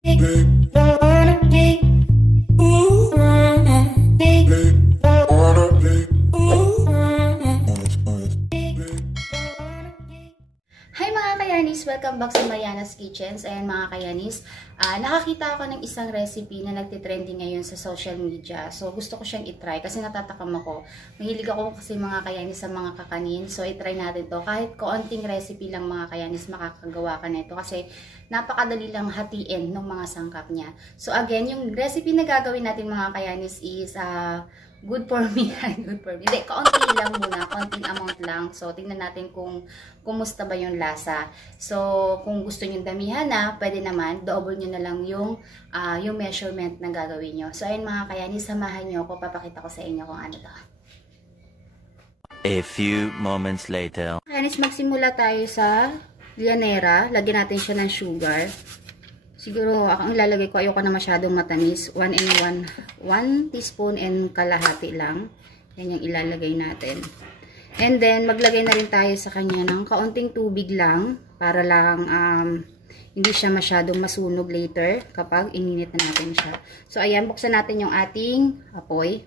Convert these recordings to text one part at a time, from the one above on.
Hi mga kayanis! Welcome back sa Mariana's Kitchens. Ayan mga kayanis, nakakita ako ng isang recipe na nagtitrending ngayon sa social media. So gusto ko siyang itry kasi natatakam ako. Mahilig ako kasi mga kayanis sa mga kakanin. So itry natin to. Kahit kaunting recipe lang mga kayanis, makakagawa ka na ito kasi napakadali lang hatiin ng mga sangkap niya. So again, yung recipe na gagawin natin mga kayanis is good for me. Good for me. Hindi, kaunti lang muna. Kaunting amount lang. So, tingnan natin kung kumusta ba yung lasa. So, kung gusto nyo damihan na, pwede naman, double nyo na lang yung measurement na gagawin nyo. So, ayun mga kayani, samahan nyo ako. Papakita ko sa inyo kung ano to. A few moments later. Kayanis, magsimula tayo sa llanera. Lagyan natin siya ng sugar. Siguro, ang ilalagay ko, ayoko na masyadong matamis. 1 teaspoon and kalahati lang. Yan yung ilalagay natin. And then, maglagay na rin tayo sa kanya ng kaunting tubig lang. Para lang hindi siya masyadong masunog later kapag ininit na natin siya. So, ayan, buksan natin yung ating apoy.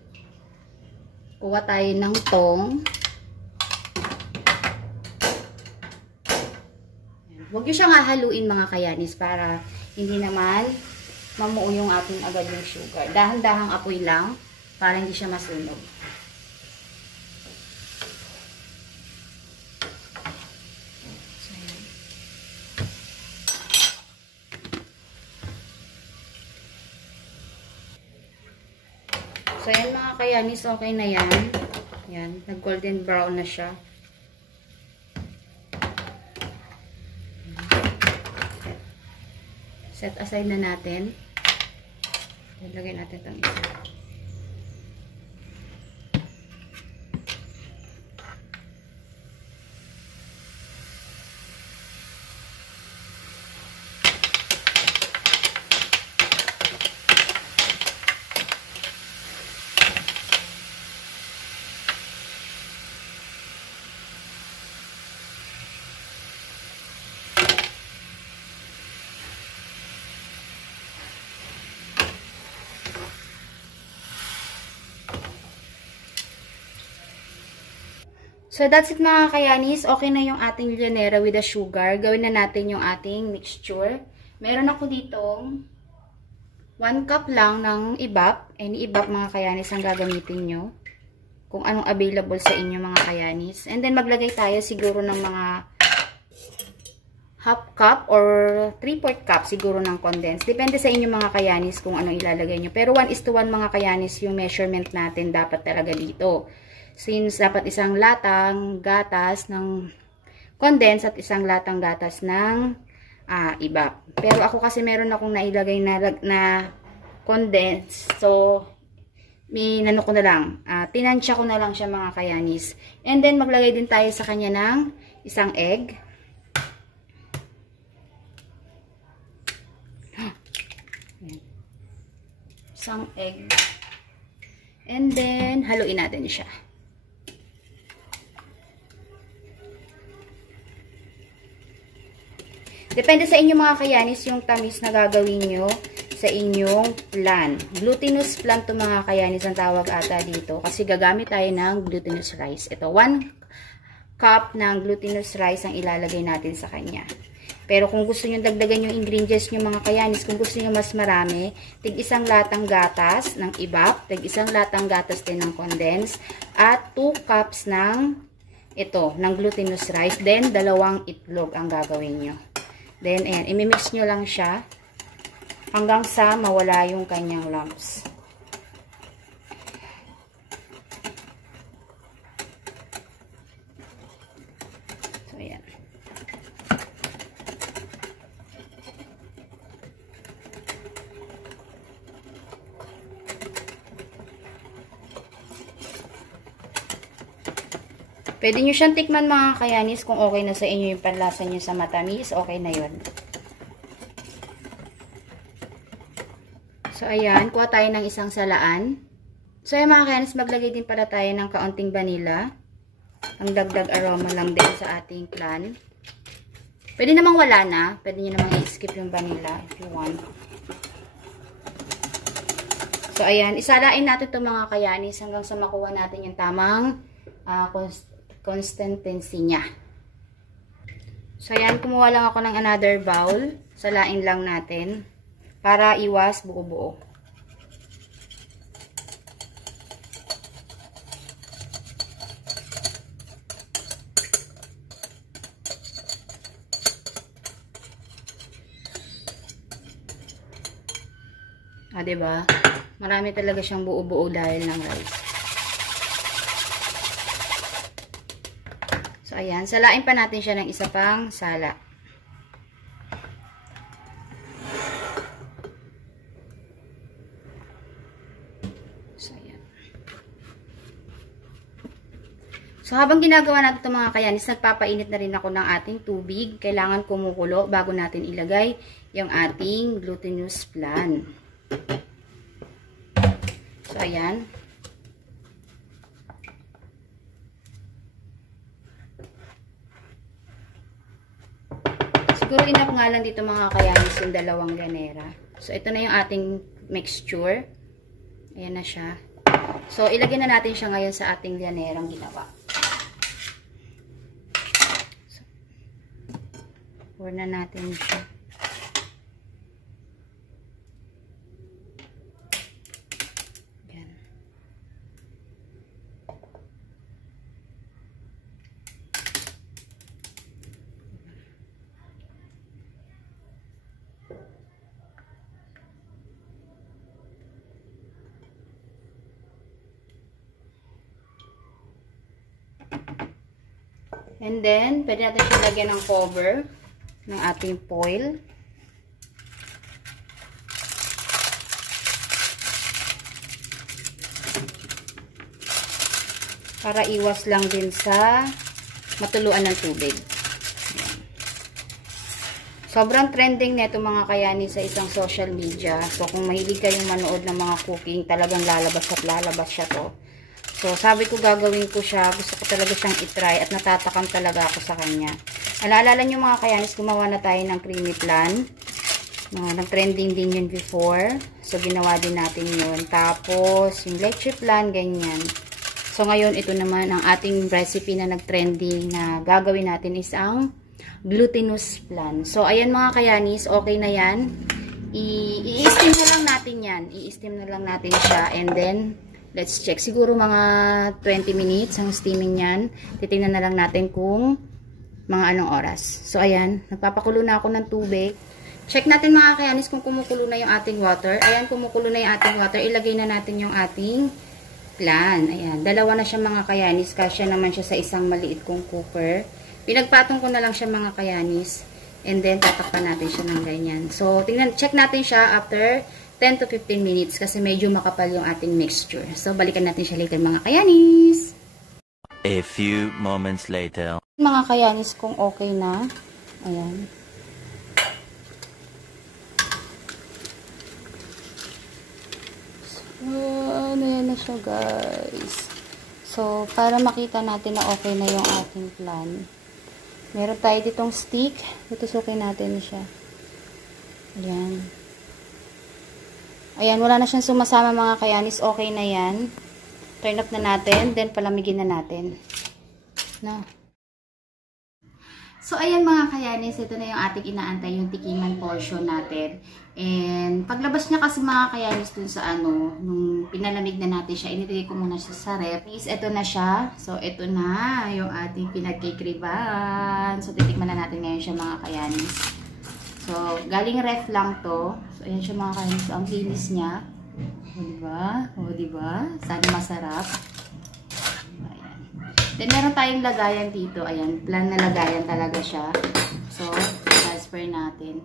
Kuha tayo ng tong. Huwag nyo siyang hahaluin mga kayanis para hindi naman mamuo yung ating agad yung sugar. Dahan-dahang apoy lang para hindi siya masunog. So, yan mga kayanis, okay na yan. Yan, nag-golden brown na siya. Set aside na natin. Lagay natin itong isa. So, that's it mga kayanis. Okay na yung ating llanera with the sugar. Gawin na natin yung ating mixture. Meron ako ditong 1 cup lang ng ibap. Any ibap mga kayanis ang gagamitin nyo. Kung anong available sa inyo mga kayanis. And then, maglagay tayo siguro ng mga half cup or 3/4 cup siguro ng condensed. Depende sa inyo mga kayanis kung anong ilalagay nyo. Pero 1:1 mga kayanis yung measurement natin dapat talaga dito. Since dapat isang latang gatas ng condensed at isang latang gatas ng ibap. Pero ako kasi meron akong nailagay na condensed. So, minano ko na lang. Tinansya ko na lang siya mga kayanis. And then, maglagay din tayo sa kanya ng isang egg. Isang egg. And then, haluin natin siya. Depende sa inyo mga kayanis yung tamis na gagawin nyo sa inyong flan. Glutinous flan to mga kayanis ang tawag ata dito. Kasi gagamit tayo ng glutinous rice. Ito, 1 cup ng glutinous rice ang ilalagay natin sa kanya. Pero kung gusto nyo dagdagan yung ingredients nyo mga kayanis, kung gusto nyo mas marami, tig isang latang gatas ng ibap, tig isang latang gatas din ng condensed, at 2 cups ng ng glutinous rice. Then, 2 itlog ang gagawin nyo. Then, ayan, imimix nyo lang siya hanggang sa mawala yung kanyang lumps. So, ayan. Pwede nyo siyang tikman mga kayanis kung okay na sa inyo yung panlasa nyo sa matamis. Okay na yun. So, ayan. Kuha tayo ng isang salaan. So, ayan mga kayanis, maglagay din pala tayo ng kaunting vanilla. Ang dagdag aroma lang din sa ating flan. Pwede namang wala na. Pwede nyo namang i-skip yung vanilla if you want. So, ayan. Isalain natin itong mga kayanis hanggang sa makuha natin yung tamang consistency niya. So, ayan. Kumuha lang ako ng another bowl. Salain lang natin para iwas buo-buo. Diba? Marami talaga siyang buo-buo dahil ng rice. So, ayan. Salain pa natin siya ng isa pang sala. So, ayan. So, habang ginagawa natin itong mga kayanis, nagpapainit na rin ako ng ating tubig. Kailangan kumukulo bago natin ilagay yung ating glutinous flan. So, ayan. Siguro enough nga lang dito mga kayanis yung dalawang ganera. So, ito na yung ating mixture. Ayan na siya. So, ilagay na natin siya ngayon sa ating ganerang ginawa. So, pour na natin siya. And then, pwede natin siya lagyan ng cover ng ating foil. Para iwas lang din sa matuluan ng tubig. Sobrang trending nito mga kayani sa isang social media. So, kung mahilig kayong manood ng mga cooking, talagang lalabas at lalabas siya to. So, sabi ko gagawin ko siya. Gusto ko talaga siyang itry at natatakam talaga ako sa kanya. Alaalala nyo mga kayanis, gumawa na tayo ng creamy flan. Nag-trending din yun before. So, ginawa din natin yun. Tapos, yung leche flan, ganyan. So, ngayon, ito naman ang ating recipe na nag-trending na gagawin natin is ang glutinous flan. So, ayan mga kayanis, okay na yan. I-steam na lang natin yan. I-steam na lang natin siya and then, let's check. Siguro mga 20 minutes ang steaming yan. Titingnan na lang natin kung mga anong oras. So, ayan. Nagpapakulo na ako ng tubig. Check natin mga kayanis kung kumukulo na yung ating water. Ayan, kumukulo na yung ating water. Ilagay na natin yung ating flan. Ayan. Dalawa na siya mga kayanis. Kasya naman siya sa isang maliit kong cooker. Pinagpatong ko na lang siya mga kayanis. And then, tatakpan natin siya ng ganyan. So, check natin siya after 10 to 15 minutes kasi medyo makapal yung ating mixture. So, balikan natin siya later mga kayanis. A few moments later. Mga kayanis kung okay na. Ayan. So, ano yan na siya guys. So, para makita natin na okay na yung ating flan. Meron tayo ditong stick. Tutusukin natin siya. Ayan. Ayan, wala na siyang sumasama mga kayanis. Okay na yan. Turn up na natin. Then, palamigin na natin. No. So, ayan mga kayanis. Ito na yung ating inaantay, yung tikiman portion natin. And, paglabas niya kasi mga kayanis dun sa nung pinalamig na natin siya, inilagay ko muna siya sa ref. Ito na siya. So, ito na yung ating pinagkikriban. So, titikman na natin ngayon siya mga kayanis. So, galing ref lang to. So, ayan siya mga kayanis. Ang linis niya. O, diba? O, diba? Sana masarap. Ayan. Then, meron tayong lagayan dito. Ayan. Plan na lagayan talaga siya. So, transfer natin.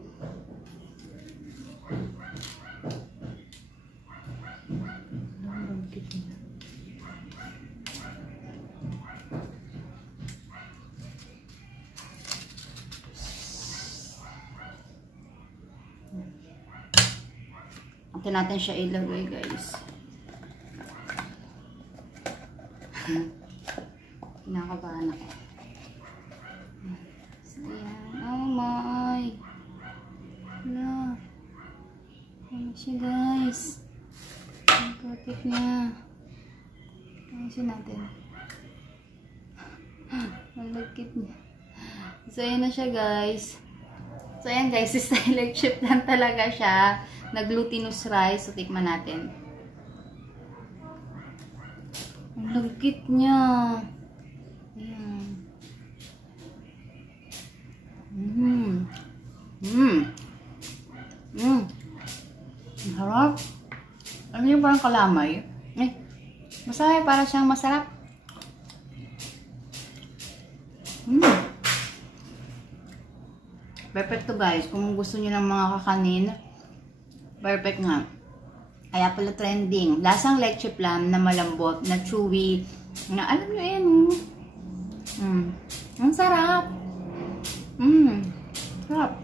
Ito natin siya ilagay guys. Kinakabahan ako. So, yan. Oh my. Wala. Ano siya guys. Putik niya. Ayusin natin. Ang lagkit niya. So, ayan na siya, guys. So, ayan, guys. Style chip lang talaga siya. Nag-glutinous rice. So, tikman natin. Ang lagkit niya. Ayan. Ang harap. Ano yung parang kalamay? Masaya. Para siyang masarap. Perfect to, guys. Kung gusto niyo ng mga kakanin, perfect nga. Kaya pala trending. Lasang leche plan na malambot, na chewy. Na alam niyo yan. Ang sarap. Sarap.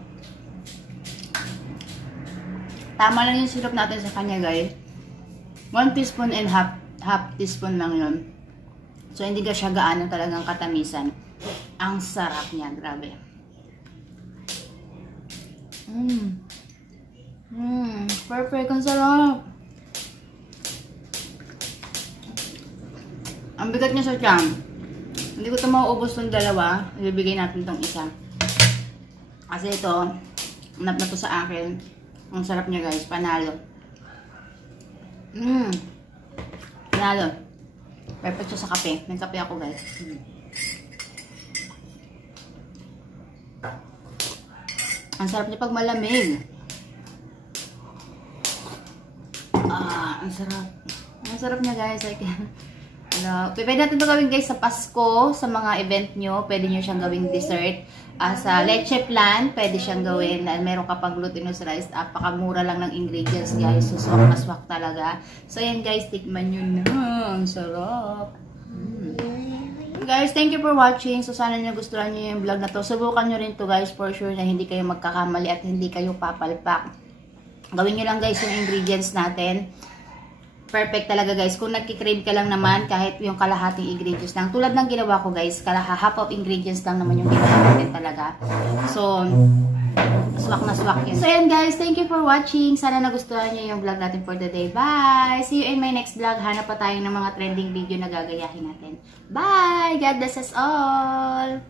Tama lang yung syrup natin sa kanya, guys. 1 teaspoon and half teaspoon lang yun. So, hindi ka siya gaano talagang katamisan. Ang sarap niya. Grabe. Perfect. Ang sarap. Ang bigat niya sa tiyan. Hindi ko ito mauubos itong dalawa. Ibibigay natin itong isa. Kasi ito, hanap na to sa akin. Ang sarap niya, guys. Panalo. Panalo. Perfect siya sa kape. May kape ako, guys. Ang sarap niya pag malamig. Ang sarap. Ang sarap niya, guys. Pwede natin ito gawin, guys, sa Pasko, sa mga event nyo. Pwede nyo siyang gawing dessert. Sa leche plan, pwede siyang gawin. Meron ka pang glutinous rice. Pakamura lang ng ingredients, guys. So, swak na swak talaga. So, ayan, guys. Tikman nyo na. Ang sarap. Guys, thank you for watching. So, sana nagustuhan nyo yung vlog na to. Subukan nyo rin to, guys, for sure na hindi kayo magkakamali at hindi kayo papalpak. Gawin nyo lang, guys, yung ingredients natin. Perfect talaga, guys. Kung nagkikrave ka lang naman, kahit yung kalahating ingredients lang. Tulad ng ginawa ko, guys, half of ingredients lang naman yung ginawa natin talaga. So, swak na swak yun. So, ayan, guys. Thank you for watching. Sana nagustuhan nyo yung vlog natin for the day. Bye! See you in my next vlog. Hanap pa tayo ng mga trending video na gagayahin natin. Bye! God bless us all!